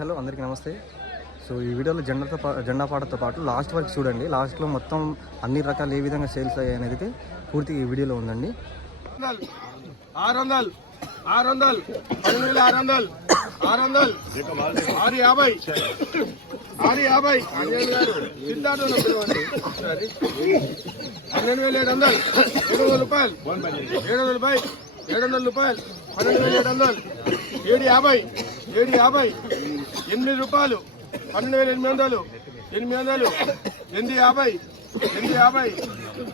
Hello అందరికీ నమస్తే. So ఈ వీడియోలో జెండాతో పా జెండా పాటతో పాటు లాస్ట్ వరకు చూడండి. లాస్ట్లో మొత్తం అన్ని రకాలు ఏ విధంగా సేల్స్ అయ్యాయి అనేది పూర్తిగా ఈ వీడియోలో ఉందండి. ఆరు వందలు ఆరు వందలు పన్నెండు ఆరు వందలు ఆరు వందలు ఆరు యాభై ఆరు యాభై. పన్నెండు పన్నెండు వేల ఏడు వందలు ఏడు వందల రూపాయలు ఏడు వందల రూపాయలు ఏడు వందల రూపాయలు పన్నెండు వేల ఏడు వందలు ఏడు యాభై. ఏడు యాభై ఎనిమిది రూపాయలు పన్నెండు వేల ఎనిమిది వందలు ఎనిమిది వందలు ఎనిమిది యాభై ఎనిమిది యాభై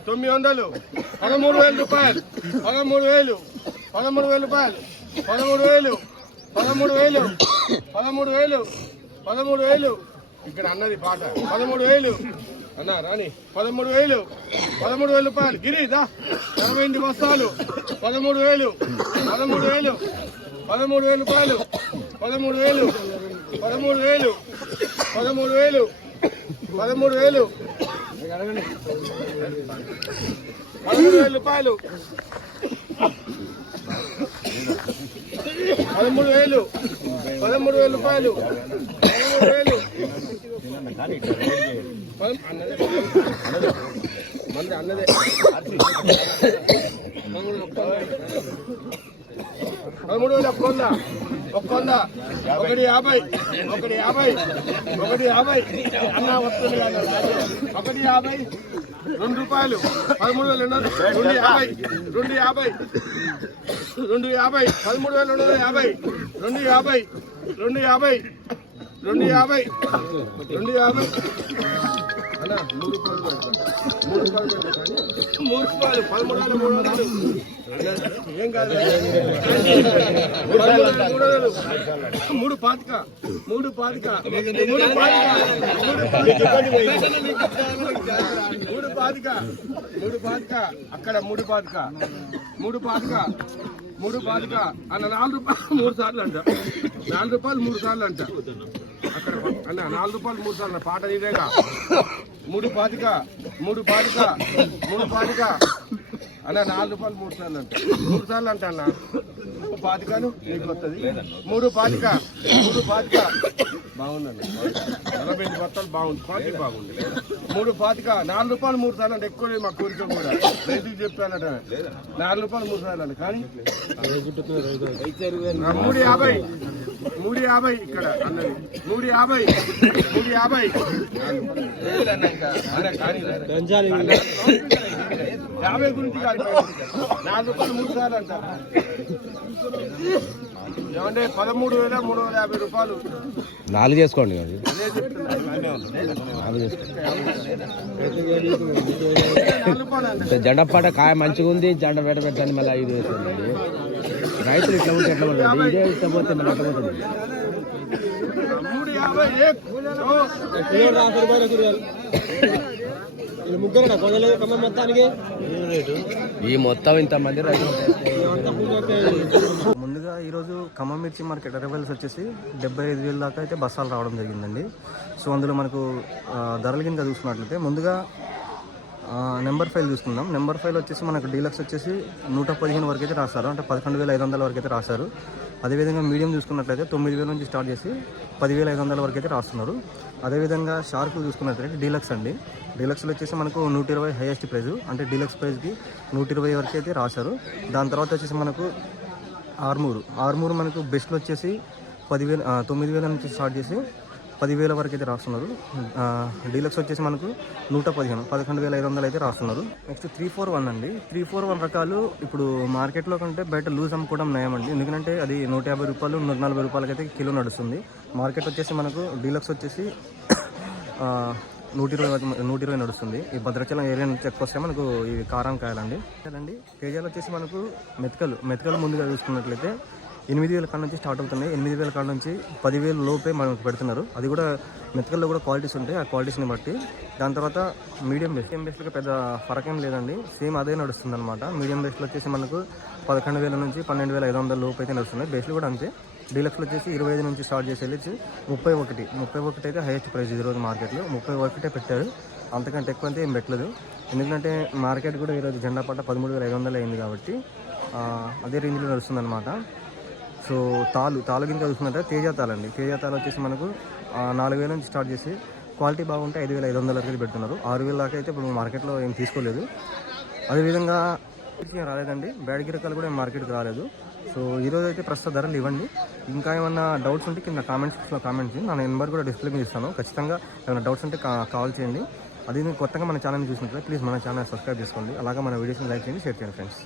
తొమ్మిది వందలు పదమూడు వేల రూపాయలు పదమూడు వేలు పదమూడు వేల రూపాయలు పదమూడు వేలు పదమూడు వేలు పదమూడు వేలు పదమూడు వేలు. ఇక్కడ అన్నది పాట. పదమూడు వేలు. అన్నా రాని. పదమూడు వేలు పదమూడు వేల రూపాయలు. గిరిదా ఇరవై ఎనిమిది బస్తాలు. పదమూడు వేలు పదమూడు వేలు పదమూడు వేల రూపాయలు. పదమూడు వేలు పదమూడు వేలు పదమూడు వేలు పదమూడు వేలు పదమూడు వేల రూపాయలు పదమూడు వేలు పదమూడు వేల రూపాయలు పదమూడు వేలు పదం- అన్నదే మంది అన్నదే పదమూడు వేల ఒక్క వంద ఒక్క వంద ఒకటి యాభై ఒకటి యాభై ఒకటి యాభై. అన్న వస్తుంది ఒకటి యాభై రెండు రూపాయలు. పదమూడు వేలు రెండు రెండు యాభై రెండు యాభై. రెండు యాభై పదమూడు వేల రెండు యాభై. రెండు యాభై రెండు యాభై. రెండు యాభై రెండు యాభై. మూడు మూడు రూపాయలు మూడు మూడు మూడు మూడు పాతిక మూడు పాతిక మూడు పాతిక మూడు పాతిక. మూడు పాతిక అక్కడ మూడు పాతిక. మూడు పాతిక మూడు పాతిక అన్న నాలుగు రూపాయలు మూడు సార్లు అంట. నాలుగు రూపాయలు మూడు సార్లు అంట. అక్కడ అన్న నాలుగు రూపాయలు మూడు సార్లు పాట ఇదేగా మూడు పాతిక మూడు పాతిక మూడు పాతిక. అన్న నాలుగు రూపాయలు మూడు సార్లు అంట. మూడు సార్లు అంట అన్న. పాతికను నీకు వస్తుంది మూడు పాతిక మూడు పాతిక. బాగుందండి నలభై ఎనిమిది బత్తాలు బాగుంది. క్వాలిటీ బాగుంది. మూడు పాతిక నాలుగు రూపాయలు మూడు సార్లు అంటే ఎక్కువ మా కోరిక కూడా. రైతుకి చెప్పానట? నాలుగు రూపాయలు మూడు సార్లు అంటే కానీ మూడు యాభై. మూడు యాభై ఇక్కడ అన్నది. మూడు యాభై మూడు యాభై. యాభై గురించి కాదు నాలుగు రూపాయలు మూడు సార్లు అంట. ఏమంటే పదమూడు వేల మూడు వందల యాభై రూపాయలు. నాలుగు చేసుకోండి జెండా పాట కాయ మంచిగా ఉంది జెండా పెట్ట పెట్టండి మళ్ళీ ఐదు వేసుకోండి. రైతులు ఇట్లా ఉంటే ఎట్లా ఉంటుంది? ఇదే ఇట్లా పోతే మళ్ళీ ఎట్లా ఏ ఈ మొత్తం ఇంతమంది రైతులు. ముందుగా ఈరోజు ఖమ్మం మిర్చి మార్కెట్ అరైవల్స్ వచ్చేసి డెబ్బై ఐదు వేల దాకా అయితే బస్సాలు రావడం జరిగిందండి. సో అందులో మనకు ధరల కింద చూసుకున్నట్లయితే ముందుగా నెంబర్ ఫైల్ చూసుకుందాం. నెంబర్ ఫైల్ వచ్చేసి మనకు డీలక్స్ వచ్చేసి నూట పదిహేను వరకు అయితే రాస్తారు. అంటే పదకొండు వేల ఐదు వందల వరకు అయితే రాశారు అదేవిధంగా మీడియం చూసుకున్నట్లయితే తొమ్మిది వేల నుంచి స్టార్ట్ చేసి పదివేల ఐదు వందల వరకు అయితే రాస్తున్నారు. అదేవిధంగా షార్క్ చూసుకున్నట్లయితే డీలక్స్ అండి. డీలక్స్లో వచ్చేసి మనకు నూట ఇరవై హైయెస్ట్ ప్రైస్ అంటే డీలక్స్ ప్రైస్కి నూట ఇరవై వరకు అయితే రాశారు. దాని తర్వాత వచ్చేసి మనకు ఆర్మూరు. ఆర్మూరు మనకు బెస్ట్లో వచ్చేసి పదివేల తొమ్మిది వేల నుంచి స్టార్ట్ చేసి పదివేల వరకు అయితే రాస్తున్నారు. డీలక్స్ వచ్చేసి మనకు నూట పదిహేను పదకొండు వేల ఐదు వందలు అయితే రాస్తున్నారు. నెక్స్ట్ త్రీ ఫోర్ వన్ అండి. త్రీ ఫోర్ వన్ రకాలు ఇప్పుడు మార్కెట్లో కంటే బయట లూజ్ అమ్ముకోవడం నయమండి ఎందుకంటే అది నూట యాభై రూపాయలు నూట నలభై రూపాయలకి అయితే కిలో నడుస్తుంది. మార్కెట్ వచ్చేసి మనకు డీలక్స్ వచ్చేసి నూట ఇరవై నూట ఇరవై నడుస్తుంది. ఈ భద్రాచలం ఏరియా నుంచి ఎక్కువ వస్తే మనకు ఇవి కారం కాయాలండి. అండి కేజీలు వచ్చేసి మనకు మెతకలు మెతకలు ముందుగా చూసుకున్నట్లయితే ఎనిమిది వేల కాడ నుంచి స్టార్ట్ అవుతున్నాయి. ఎనిమిది వేల కాడ నుంచి పదివేల లోపే మనకు పెడుతున్నారు. అది కూడా మెతకల్లో కూడా క్వాలిటీస్ ఉంటాయి. ఆ క్వాలిటీస్ని బట్టి దాని తర్వాత మీడియం బెస్ట్ మీడియం బేస్లో పెద్ద ఫరక్ ఏం లేదండి. సేమ్ అదే నడుస్తుంది అనమాట మీడియం బేస్లో వచ్చేసి మనకు పదకొండు వేల నుంచి పన్నెండు వేల ఐదు వందల లోపు అయితే నడుస్తున్నాయి. బేస్లు కూడా అంతే. డీలక్స్లో వచ్చేసి ఇరవై ఐదు నుంచి స్టార్ట్ చేసి వెళ్ళి ముప్పై ఒకటి. ముప్పై ఒకటి అయితే హైయెస్ట్ ప్రైస్ ఈరోజు మార్కెట్లో. ముప్పై ఒకటే పెట్టారు. అంతకంటే ఎక్కువ అయితే ఏం పెట్టలేదు. ఎందుకంటే మార్కెట్ కూడా ఈరోజు జెండా పట్ట పదమూడు వేల ఐదు వందలు అయింది కాబట్టి అదే రేంజ్లో నడుస్తుంది అనమాట సో తాలు తాలు కింద చూసుకున్నట్టే తేజ తాలు అండి తేజ తాలు వచ్చేసి మనకు నాలుగు వేల నుంచి స్టార్ట్ చేసి క్వాలిటీ బాగుంటే ఐదు వేల ఐదు వందల వరకు అయితే పెడుతున్నారు. ఆరు వేల దాకా అయితే ఇప్పుడు మార్కెట్లో ఏం తీసుకోలేదు. అదేవిధంగా రాలేదండి. బ్యాడ్ గిరకాలు కూడా ఏం మార్కెట్కి రాలేదు. సో ఈరోజు అయితే ప్రస్తుత ధరలు ఇవ్వండి. ఇంకా ఏమన్నా డౌట్స్ ఉంటే కింద కామెంట్ సెక్షన్లో కామెంట్ చేయండి. నా నెంబర్ కూడా డిస్ప్లే మీద ఇస్తాను. ఖచ్చితంగా ఏమైనా డౌట్స్ ఉంటే కాల్ చేయండి. అది కొత్తగా మన ఛానల్ చూసినట్లయితే ప్లీజ్ మన ఛానల్ సబ్స్క్రైబ్ చేసుకోండి. అలాగే మన వీడియోస్ని లైక్ చేయండి షేర్ చేయండి ఫ్రెండ్స్.